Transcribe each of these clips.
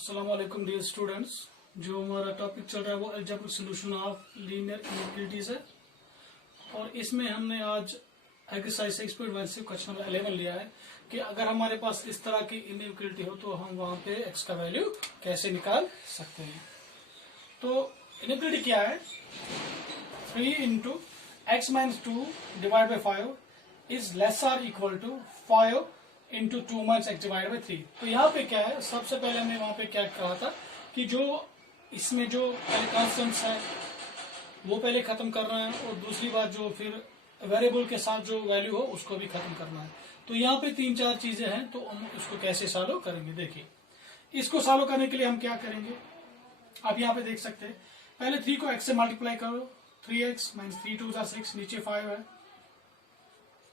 अस्सलाम वालेकुम dear students. जो हमारा टॉपिक चल रहा है वो algebraic solution of linear inequalities है और इसमें हमने आज एक्सरसाइज 6.1 से क्वेश्चन 11 लिया है कि अगर हमारे पास इस तरह की इनइक्वालिटी हो तो हम वहां पे x का वैल्यू कैसे निकाल सकते हैं। तो इनइक्वालिटी क्या है? 3 into x minus 2 divide by 5 is less or equal to 5 into 2 minus x divide by 3। तो यहाँ पे क्या है, सबसे पहले हमने वहां पे क्या कहा था कि जो इसमें जो पहले कॉन्स्टेंट्स है वो पहले खत्म करना है और दूसरी बात जो फिर वेरिएबल के साथ जो वैल्यू हो उसको भी खत्म करना है। तो यहाँ पे 3-4 चीजें हैं, तो हम इसको कैसे सॉल्व करेंगे। देखिए, इसको सॉल्व करने के लिए हम क्या करेंगे, आप यहाँ पे देख सकते हैं। पहले 3 को x से मल्टीप्लाई करो, 3x माइनस 3 2 6, नीचे 5 है,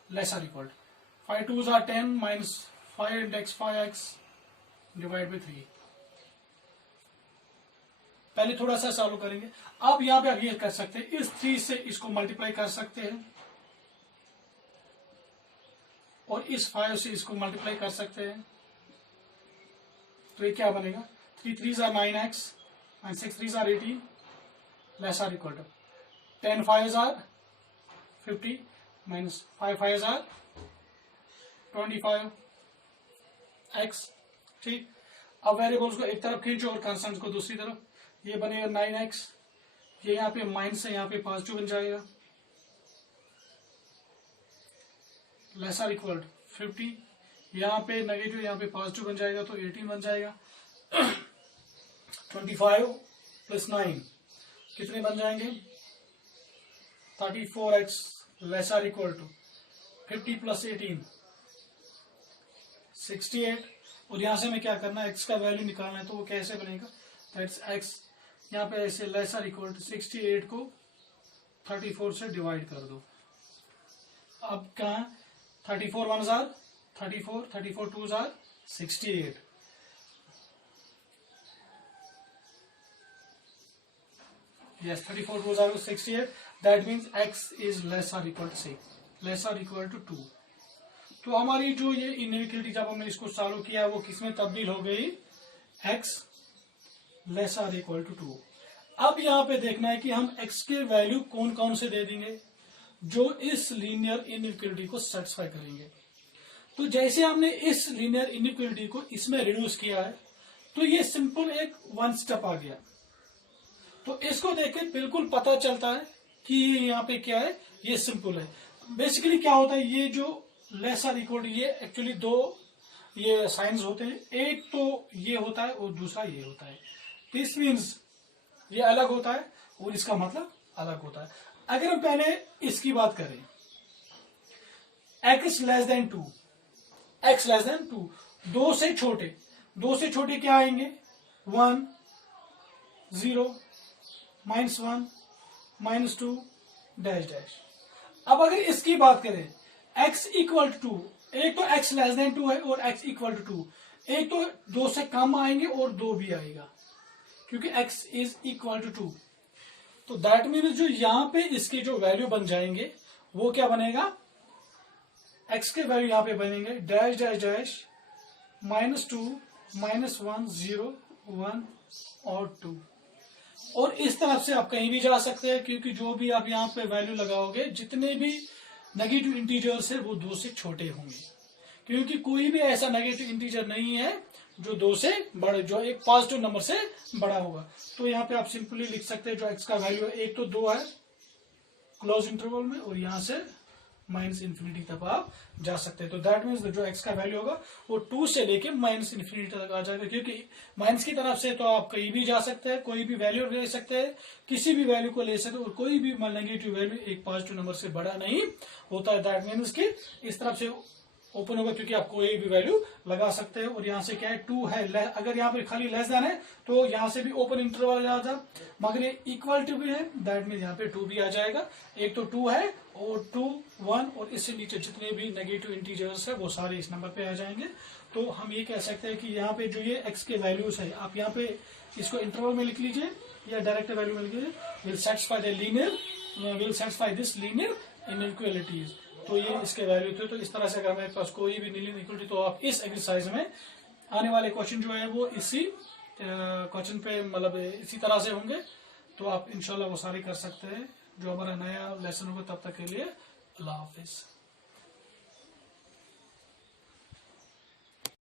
less or equal 5 2 10 minus 5 into x 5x divide by 3। पहले थोड़ा सा सॉल्व करेंगे। अब यहाँ पे आप ये कर सकते हैं, इस 3 से इसको मल्टीप्लाई कर सकते हैं और इस 5 से इसको मल्टीप्लाई कर सकते हैं। तो ये क्या बनेगा, 3 3 9x and 6 3 18 less or equal to 10 5 50 minus 5 5 25 x। ठीक, अब वेरिएबल्स को एक तरफ खींचो और कॉन्स्टेंट्स को दूसरी तरफ। ये बनेगा 9x, ये यहाँ पे माइनस है, यहाँ पे पॉजिटिव बन जाएगा, लेस आर इक्वल 50, यहाँ पे नेगेटिव यहाँ पे पॉजिटिव बन जाएगा तो 18 बन जाएगा। 25 प्लस 9 कितने बन जाएंगे, 34x less or equal to 50 plus 18 68। और यहां से हमें क्या करना है, x का वैल्यू निकालना है। तो वो कैसे बनेगा, दैट्स x यहाँ पे ऐसे लेस आर इक्वल टू 68 को 34 से डिवाइड कर दो। अब कहा 34 1 जार 34, 34 2 जार 68। Yes, 34 2 जार 68। That means x is less or equal to 6, less or equal to 2। तो हमारी जो ये इनइक्वालिटी जब हमने इसको सॉल्व किया वो किसमें तब्दील हो गई, x less or equal to 2। अब यहाँ पे देखना है कि हम x के वैल्यू कौन कौन से दे देंगे जो इस लीनियर इनइक्वालिटी को सेटिस्फाई करेंगे। तो जैसे हमने इस लीनियर इनइक्वालिटी को इसमें रिड्यूस किया है तो ये सिंपल एक 1 स्टेप आ गया। तो इसको देख के बिल्कुल पता चलता है कि यहाँ पे क्या है, ये सिंपल है। बेसिकली क्या होता है, ये जो लेस आर इक्वल टू, ये एक्चुअली दो ये साइंस होते हैं, एक तो ये होता है और दूसरा ये होता है। दिस मीन्स ये अलग होता है और इसका मतलब अलग होता है। अगर हम पहले इसकी बात करें, x less than 2, x less than 2, 2 से छोटे, 2 से छोटे क्या आएंगे, 1 0 -1 -2 डैश डैश। अब अगर इसकी बात करें, x इक्वल टू 2, एक तो x लेस देन 2 है और x इक्वल टू 2, एक तो 2 से कम आएंगे और 2 भी आएगा क्योंकि x इज इक्वल टू 2। तो दैट मीन जो यहां पे इसके जो वैल्यू बन जाएंगे वो क्या बनेगा, x के वैल्यू यहां पे बनेंगे डैश डैश डैश -2 -1 0 1 और 2। और इस तरफ से आप कहीं भी जा सकते हैं क्योंकि जो भी आप यहाँ पे वैल्यू लगाओगे, जितने भी नेगेटिव इंटीजर्स है वो 2 से छोटे होंगे, क्योंकि कोई भी ऐसा नेगेटिव इंटीजर नहीं है जो 2 से बड़े, जो एक पॉजिटिव नंबर से बड़ा होगा। तो यहाँ पे आप सिंपली लिख सकते हैं जो x का वैल्यू है, एक तो 2 है क्लोज इंटरवल में और यहां से -∞ तक आप जा सकते हैं। तो दैट मीन्स जो x का वैल्यू होगा वो 2 से लेके -∞ तक आ जाएगा, क्योंकि माइनस की तरफ से तो आप कहीं भी जा सकते हैं, कोई भी वैल्यू ले सकते हैं, किसी भी वैल्यू को ले सकते हैं और कोई भी नेगेटिव वैल्यू एक पॉजिटिव नंबर से बड़ा नहीं होता है। दैट मीन्स कि इस तरफ से ओपन होगा क्योंकि आप कोई भी वैल्यू लगा सकते हैं। और यहाँ से क्या है, 2 है, अगर यहाँ पे खाली लेस देन है तो यहाँ से भी ओपन इंटरवल आ जाता, मगर ये इक्वल टू भी है, दैट मीन यहाँ पे 2 भी आ जाएगा। एक तो 2 है और 2 1 और इससे नीचे जितने भी नेगेटिव इंटीजर्स है वो सारे इस नंबर पे आ जाएंगे। तो हम ये कह सकते हैं कि यहाँ पे जो ये x के वैल्यूज है, आप यहाँ पे इसको इंटरवल में लिख लीजिए या डायरेक्ट वैल्यू में लिख लीजिए, will satisfy this linear inequalities. तो ये इसके वैल्यू थे। तो इस तरह से अगर हमारे पास कोई भी लीनियर इक्वालिटी, तो आप इस एक्सरसाइज में आने वाले क्वेश्चन जो है वो इसी क्वेश्चन पे मतलब इसी तरह से होंगे, तो आप इंशाल्लाह वो सारे कर सकते हैं। जो हमारा नया लेसन होगा तब तक के लिए अल्लाह हाफिज।